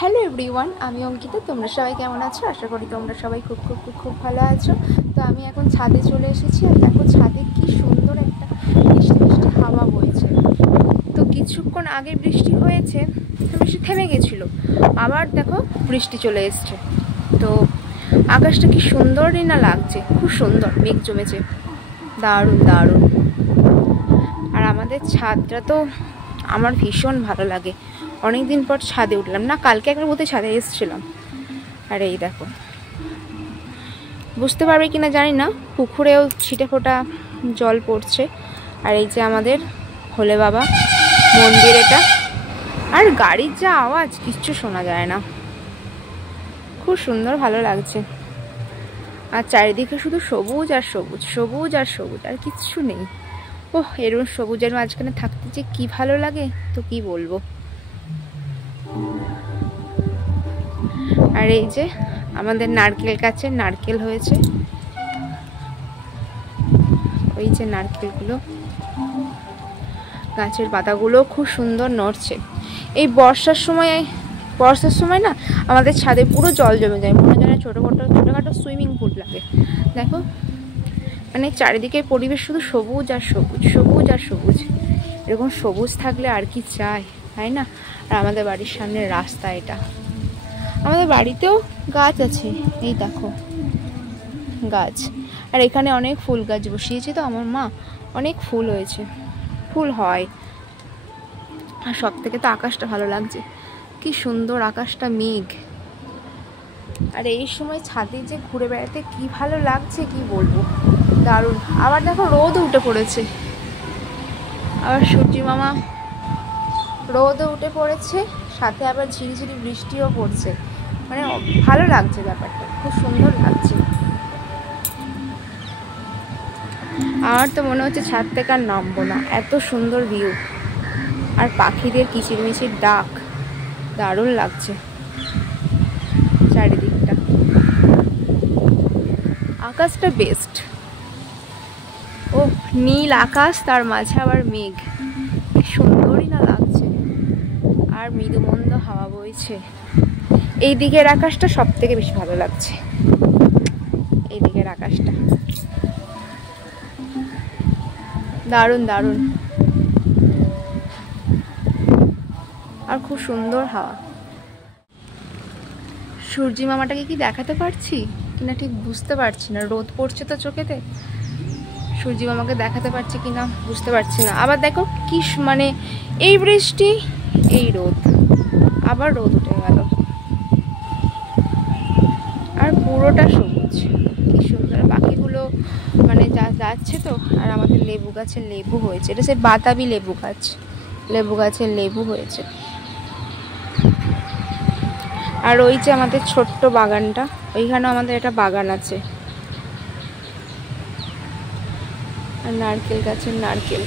Hello everyone, আমি অঙ্কিতা। তোমরা সবাই কেমন আছো? আশা করি তোমরা সবাই খুব খুব খুব খুব ভালো আছো। তো আমি এখন ছাদে চলে এসেছি, আর দেখো ছাদে কি সুন্দর একটা মিষ্টি মিষ্টি হাওয়া বইছে। তো কিছুক্ষণ আগে বৃষ্টি হয়েছে, বৃষ্টি থেমে গেছিলো, আবার দেখো বৃষ্টি চলে এসছে। তো আকাশটা কি সুন্দরই না লাগছে, খুব সুন্দর মেঘ জমেছে, দারুণ দারুণ। আর আমাদের ছাদটা তো আমার ভীষণ ভালো লাগে। অনেক দিন পর ছাদে উঠলাম, না কালকে একবার বোধহয় ছাদে এসেছিলাম। আর এই দেখো, বুঝতে পারবে কিনা জানি না, পুকুরেও ছিটে ফোটা জল পড়ছে। আর এই যে আমাদের ভোলে বাবা মন্দির এটা। আর গাড়ির যা আওয়াজ, কিচ্ছু শোনা যায় না, খুব সুন্দর ভালো লাগছে। আর চারিদিকে শুধু সবুজ আর সবুজ, সবুজ আর সবুজ, আর কিচ্ছু নেই। ওহ, এরকম সবুজের মাঝখানে থাকতে যে কি ভালো লাগে, তো কি বলবো। আর এই যে আমাদের নারকেল গাছে নারকেল হয়েছে, ওই যে নারকেলগুলো, গাছের পাতাগুলো খুব সুন্দর নড়ছে। এই বর্ষার সময় না আমাদের ছাদে পুরো জল জমে যায়, মনে হয় ছোটোখাটো সুইমিং পুল লাগে। দেখো, মানে চারিদিকে পরিবেশ শুধু সবুজ আর সবুজ, সবুজ আর সবুজ। এরকম সবুজ থাকলে আর কি চাই, তাই না? আর আমাদের বাড়ির সামনের রাস্তা এটা। আমাদের বাড়িতেও গাছ আছে, এই দেখো গাছ। আর এখানে অনেক ফুল গাছ বসিয়েছে, তো আমার মা, অনেক ফুল হয়েছে, ফুল হয়। আর সব থেকে তো আকাশটা ভালো লাগছে, কি সুন্দর আকাশটা, মেঘ। আর এই সময় ছাদে যে ঘুরে বেড়াতে কি ভালো লাগছে, কি বলবো, দারুণ। আবার দেখো রোদও উঠে পড়েছে, আবার সূর্যি মামা রোদও উঠে পড়েছে, সাথে আবার ঝিরিঝিরি বৃষ্টিও পড়ছে। মানে ভালো লাগছে, ব্যাপারটা খুব সুন্দর লাগছে। আমার তো মনে হচ্ছে ছাদ থেকে আর নামবো না, এত সুন্দর ভিউ। আর পাখিদের কিচিরমিচির ডাক, দারুণ লাগছে চারিদিকটা। আকাশটা বেস্ট, ও নীল আকাশ, তার মাঝে আবার মেঘ, কি সুন্দরই না লাগছে। আর মৃদুমন্দ হাওয়া বইছে। এই দিকের আকাশটা সব থেকে বেশি ভালো লাগছে, এই দিকের আকাশটা দারুণ দারুণ। আর খুব সুন্দর হাওয়া। সূর্যি মামাটাকে কি দেখাতে পারছি কিনা ঠিক বুঝতে পারছি না, রোদ পড়ছে তো চোখেতে, সূর্যি মামাকে দেখাতে পারছি কিনা বুঝতে পারছি না। আবার দেখো কি মানে, এই বৃষ্টি, এই রোদ, আবার রোদ উঠে গেল, আর পুরোটা সবুজ, কি সুন্দর। পাখিগুলো মানে যাচ্ছে তো। আর আমাদের লেবু গাছের লেবু হয়েছে, এটা সে বাতাবি লেবু গাছ, লেবু গাছের লেবু হয়েছে। আর ওই যে আমাদের ছোট্ট বাগানটা, ওইখানেও আমাদের একটা বাগান আছে। আর নারকেল গাছের নারকেল।